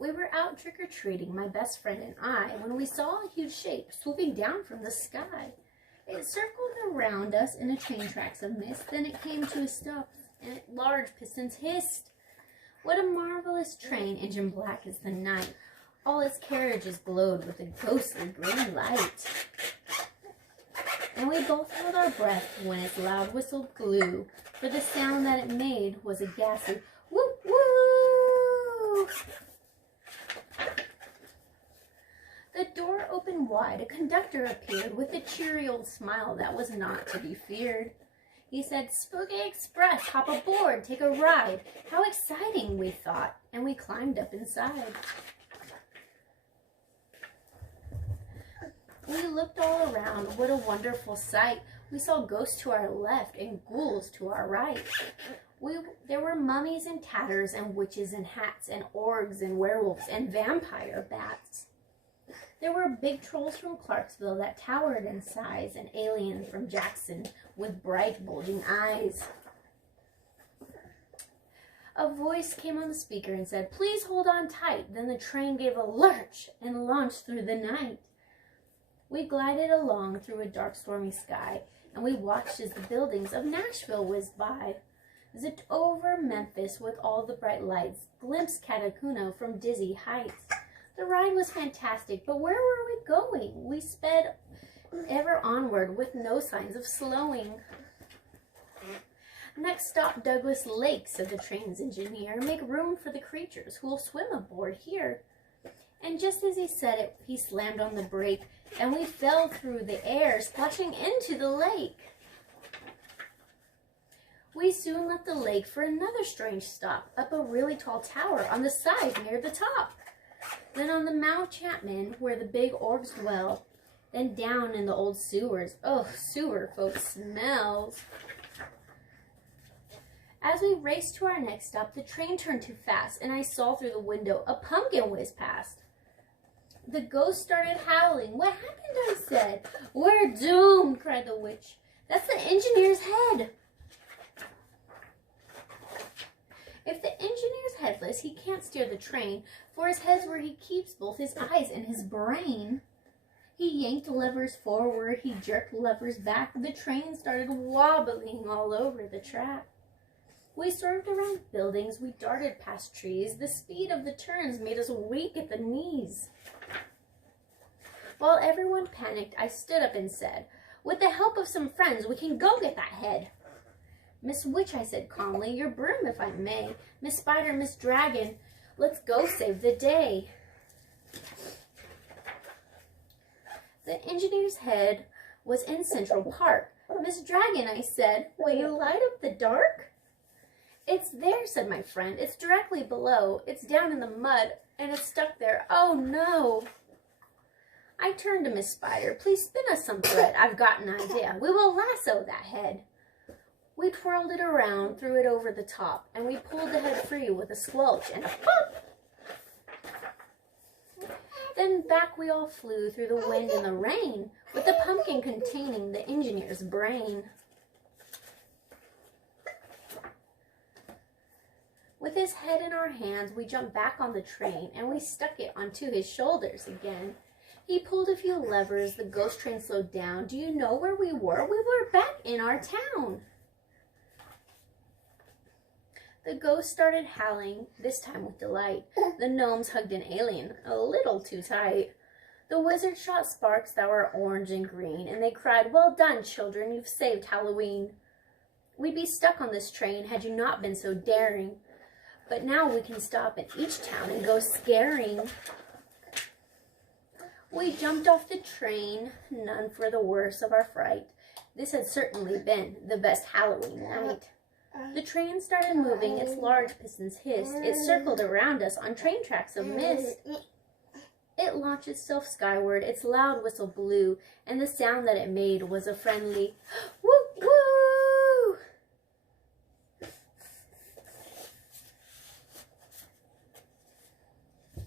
We were out trick-or-treating, my best friend and I, when we saw a huge shape swooping down from the sky. It circled around us in a train tracks of mist, then it came to a stop, and large pistons hissed. What a marvelous train, engine black as the night. All its carriages glowed with a ghostly green light. And we both held our breath when its loud whistle blew, for the sound that it made was a ghastly whoop woo! The door opened wide. A conductor appeared with a cheery old smile that was not to be feared. He said, "Spooky Express, hop aboard, take a ride." How exciting, we thought, and we climbed up inside. We looked all around. What a wonderful sight. We saw ghosts to our left and ghouls to our right. There were mummies in tatters and witches in hats and orgs and werewolves and vampire bats. There were big trolls from Clarksville that towered in size, and aliens from Jackson with bright, bulging eyes. A voice came on the speaker and said, "Please hold on tight." Then the train gave a lurch and launched through the night. We glided along through a dark, stormy sky, and we watched as the buildings of Nashville whizzed by. Zipped over Memphis with all the bright lights, glimpsed Catacuno from dizzy heights. The ride was fantastic, but where were we going? We sped ever onward with no signs of slowing. "Next stop, Douglas Lake," said the train's engineer. "Make room for the creatures who will swim aboard here." And just as he said it, he slammed on the brake, and we fell through the air, splashing into the lake. We soon left the lake for another strange stop, up a really tall tower on the side near the top. Then on the Mount Chapman, where the big orgs dwell. Then down in the old sewers. Oh, sewer folks smells. As we raced to our next stop, the train turned too fast, and I saw through the window a pumpkin whiz past. The ghost started howling. "What happened?" I said. "We're doomed," cried the witch. "That's the engineer's head." If the engineer's headless, he can't steer the train, for his head's where he keeps both his eyes and his brain. He yanked levers forward, he jerked levers back. The train started wobbling all over the track. We swerved around buildings, we darted past trees. The speed of the turns made us weak at the knees. While everyone panicked, I stood up and said, "With the help of some friends, we can go get that head." "Miss Witch," I said calmly, "your broom, if I may. Miss Spider, Miss Dragon, let's go save the day." The engineer's head was in Central Park. "Miss Dragon," I said, "will you light up the dark?" "It's there," said my friend. "It's directly below. It's down in the mud, and it's stuck there. Oh, no." I turned to Miss Spider. "Please spin us some thread. I've got an idea. We will lasso that head." We twirled it around, threw it over the top, and we pulled the head free with a squelch and a pop. Then back we all flew through the wind and the rain, with the pumpkin containing the engineer's brain. With his head in our hands, we jumped back on the train, and we stuck it onto his shoulders again. He pulled a few levers, the ghost train slowed down. Do you know where we were? We were back in our town. The ghost started howling, this time with delight. The gnomes hugged an alien, a little too tight. The wizard shot sparks that were orange and green, and they cried, "Well done, children, you've saved Halloween." We'd be stuck on this train had you not been so daring. But now we can stop in each town and go scaring. We jumped off the train, none for the worse of our fright. This had certainly been the best Halloween night. The train started moving, its large pistons hissed. It circled around us on train tracks of mist. It launched itself skyward, its loud whistle blew, and the sound that it made was a friendly whoop